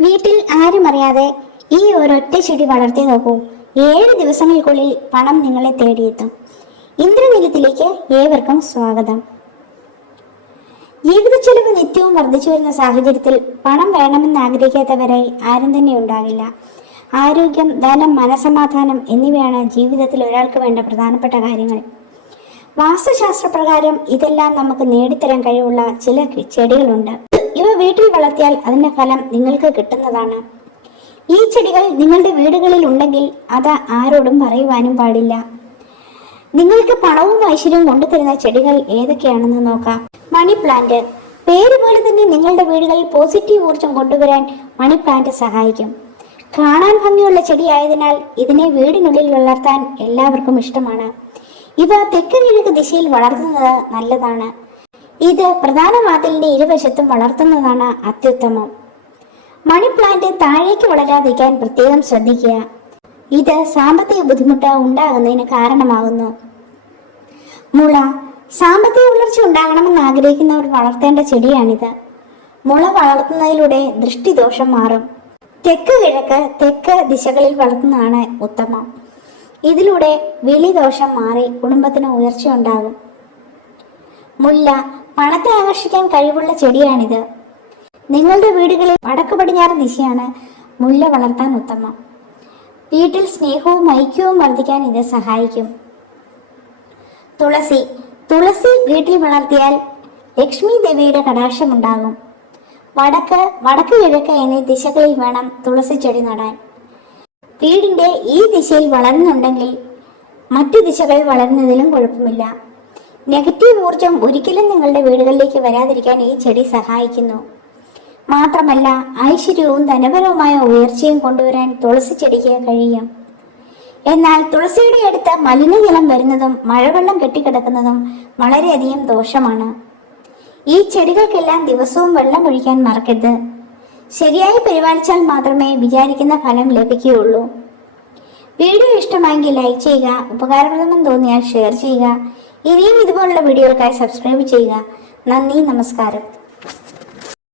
വീട്ടിൽ ആരും അറിയാതെ ഈ ഒരൊറ്റ ചെടി വളർത്തി നോക്കൂ. ഏഴ് ദിവസങ്ങൾക്കുള്ളിൽ പണം നിങ്ങളെ തേടിയെത്തും. ഇന്ദ്രനിലത്തിലേക്ക് ഏവർക്കും സ്വാഗതം. ജീവിത ചെലവ് നിത്യവും വർദ്ധിച്ചു വരുന്ന സാഹചര്യത്തിൽ പണം വേണമെന്ന് ആഗ്രഹിക്കാത്തവരായി ആരും തന്നെ ഉണ്ടാകില്ല. ആരോഗ്യം ധനം മനസമാധാനം എന്നിവയാണ് ജീവിതത്തിൽ ഒരാൾക്ക് വേണ്ട പ്രധാനപ്പെട്ട കാര്യങ്ങൾ. വാസ്തുശാസ്ത്രപ്രകാരം ഇതെല്ലാം നമുക്ക് നേടിത്തരാൻ കഴിവുള്ള ചില ചെടികളുണ്ട്. ഇവ വീട്ടിൽ വളർത്തിയാൽ അതിന്റെ ഫലം നിങ്ങൾക്ക് കിട്ടുന്നതാണ്. ഈ ചെടികൾ നിങ്ങളുടെ വീടുകളിൽ ഉണ്ടെങ്കിൽ അത് ആരോടും പറയുവാനും പാടില്ല. നിങ്ങൾക്ക് പണവും ഐശ്വര്യവും കൊണ്ടുതരുന്ന ചെടികൾ ഏതൊക്കെയാണെന്ന് നോക്കാം. Money plant. പേര് പോലെ തന്നെ നിങ്ങളുടെ വീടുകളിൽ പോസിറ്റീവ് ഊർജം കൊണ്ടുവരാൻ മണി പ്ലാന്റ് സഹായിക്കും. കാണാൻ ഭംഗിയുള്ള ചെടിയായതിനാൽ ഇതിനെ വീടിനുള്ളിൽ വളർത്താൻ എല്ലാവർക്കും ഇഷ്ടമാണ്. ഇവ തെക്ക് കിഴക്ക് ദിശയിൽ വളർത്തുന്നത് നല്ലതാണ്. ഇത് പ്രധാന വാതിലിന്റെ ഇരുവശത്തും വളർത്തുന്നതാണ് അത്യുത്തമം. മണി പ്ലാന്റ് താഴേക്ക് വളരാതിരിക്കാൻ പ്രത്യേകം ശ്രദ്ധിക്കുക. ഇത് സാമ്പത്തിക ബുദ്ധിമുട്ട് ഉണ്ടാകുന്നതിന് കാരണമാകുന്നു. മുള സാമ്പത്തിക വളർച്ച ഉണ്ടാകണമെന്ന് ആഗ്രഹിക്കുന്നവർ വളർത്തേണ്ട ചെടിയാണിത്. മുള വളർത്തുന്നതിലൂടെ ദൃഷ്ടിദോഷം മാറും. തെക്ക് കിഴക്ക് തെക്ക് ദിശകളിൽ വളർത്തുന്നതാണ് ഉത്തമം. ഇതിലൂടെ വിളിദോഷം മാറി കുടുംബത്തിന് ഉയർച്ച ഉണ്ടാകും മുല്ല പണത്തെ ആകർഷിക്കാൻ കഴിവുള്ള ചെടിയാണിത്. നിങ്ങളുടെ വീടുകളിൽ വടക്ക് പടിഞ്ഞാറ് ദിശയാണ് മുല്ല വളർത്താൻ ഉത്തമം. വീട്ടിൽ സ്നേഹവും ഐക്യവും വർദ്ധിക്കാൻ ഇത് സഹായിക്കും. തുളസി. തുളസി വീട്ടിൽ വളർത്തിയാൽ ലക്ഷ്മി ദേവിയുടെ കടാക്ഷമുണ്ടാകും വടക്ക് വടക്ക് കിഴക്ക് എന്നീ ദിശകളിൽ വേണം തുളസി ചെടി നടാൻ. വീടിന്റെ ഈ ദിശയിൽ വളരുന്നുണ്ടെങ്കിൽ മറ്റു ദിശകളിൽ വളരുന്നതിലും കുഴപ്പമില്ല. നെഗറ്റീവ് ഊർജം ഒരിക്കലും നിങ്ങളുടെ വീടുകളിലേക്ക് വരാതിരിക്കാൻ ഈ ചെടി സഹായിക്കുന്നു. മാത്രമല്ല ഐശ്വര്യവും ധനപരവുമായ ഉയർച്ചയും കൊണ്ടുവരാൻ തുളസി ചെടിക്ക് കഴിയും. എന്നാൽ തുളസിയുടെ അടുത്ത് മലിനജലം വരുന്നതും മഴവെള്ളം കെട്ടിക്കിടക്കുന്നതും വളരെയധികം ദോഷമാണ്. ഈ ചെടികൾക്കെല്ലാം ദിവസവും വെള്ളം ഒഴിക്കാൻ മറക്കരുത്. ശരിയായി പരിപാലിച്ചാൽ മാത്രമേ വിചാരിക്കുന്ന ഫലം ലഭിക്കുകയുള്ളൂ. വീഡിയോ ഇഷ്ടമായെങ്കിൽ ലൈക്ക് ചെയ്യുക ഉപകാരപ്രദമെന്ന് തോന്നിയാൽ ഷെയർ ചെയ്യുക ഇനിയും ഇതുപോലുള്ള വീഡിയോകൾക്കായി സബ്സ്ക്രൈബ് ചെയ്യുക. നന്ദി നമസ്കാരം.